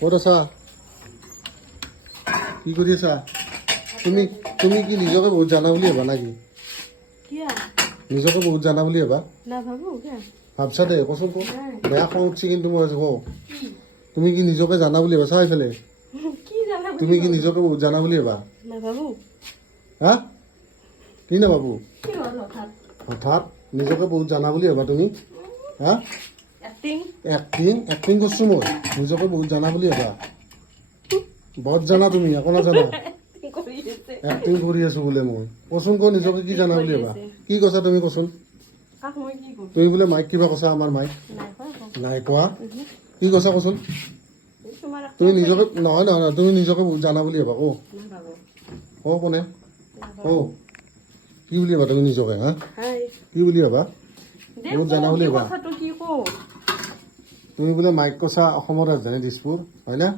ক'ত আছা? কি কৰি আছা? তুমি কি নিজকে বহুত জানা বুলি ভাবা নাকি? নিজকে বহুত জানা বুলি ভাবা? ভাবছা দে কচোন ক বেয়া খং উঠছি কিন্তু মই আজি কওঁ তুমি কি নিজকে জানা বুলি ভাবা? চাই ফেলে তুমি কি নিজকে বহুত জানা বুলি ভাবা? হা কি না বাবু হঠাৎ নিজকে বহুত জানা বুলি ভাবা তুমি? হা এক্টিং করছো মই নিজকে বহুত জানা বুলি ভাবা? বহুত জানা তুমি একো নাজানা এক্টিং কৰি আছো বোলে মই কচোন ক নিজকে কি জানা বুলি ভাবা? কি কৈছা তুমি কচোন? তুমি বোলে মাইক কিবা কৈছা আমাৰ মাইক নাই কোৱা কি কৈছা কচোন? তুমি নিজকে নহয় নহয় তুমি নিজকে বহুত জানা বুলি ভাবা ক কোনে কি বুলি ভাবা তুমি নিজকে? হা কি বুলি ভাবা? বহুত জানা বুলি ভাবা? তুমি বোলে মাইক কৈছা অসমৰ ৰাজধানী দিছপুৰ হয় না?